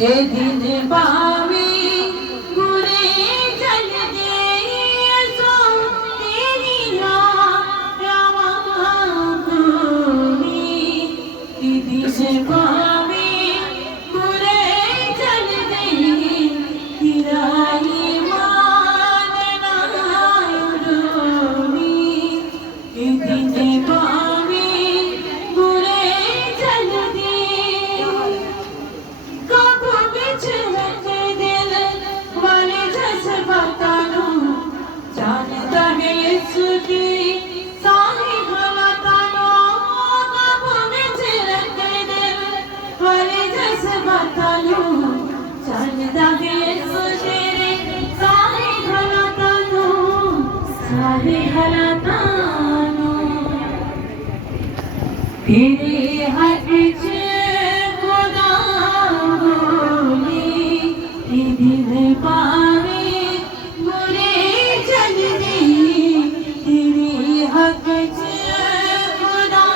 ए दिन पावे बुरे चल दे सो तेरी रावणी ए दिन पावे बुरे चल दे तेरा ईमान ना उड़नी ए दिन पावे बुरे चल दे तेरे हाथ से खुदा बोले ये दिल पावे बुरे चल दे तेरे हाथ से खुदा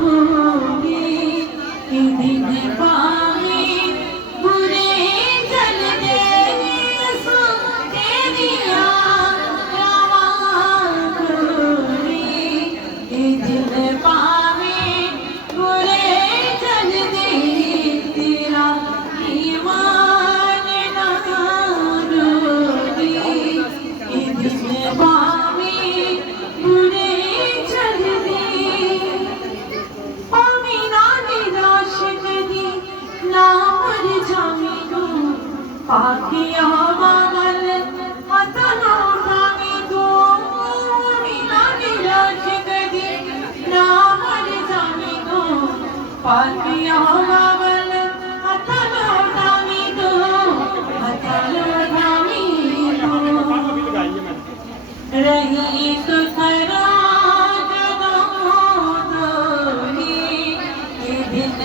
बोले ये दिल पावे बुरे चल दे सो तेरी रावणी ये दिल पावे बुरे चल दे तेरा ईमान ना उड़नी ये दिल पावे बुरे चल दे अमीना निराश कदी ना मर जामी तू पाकिया बागल हथनो उठावी तू अमीना निराश कदी ना मर जामी तू पाकिया बागल हथनो उठावी तू हथनो उठावी तू रही सुखरा जगो दोही ये दिन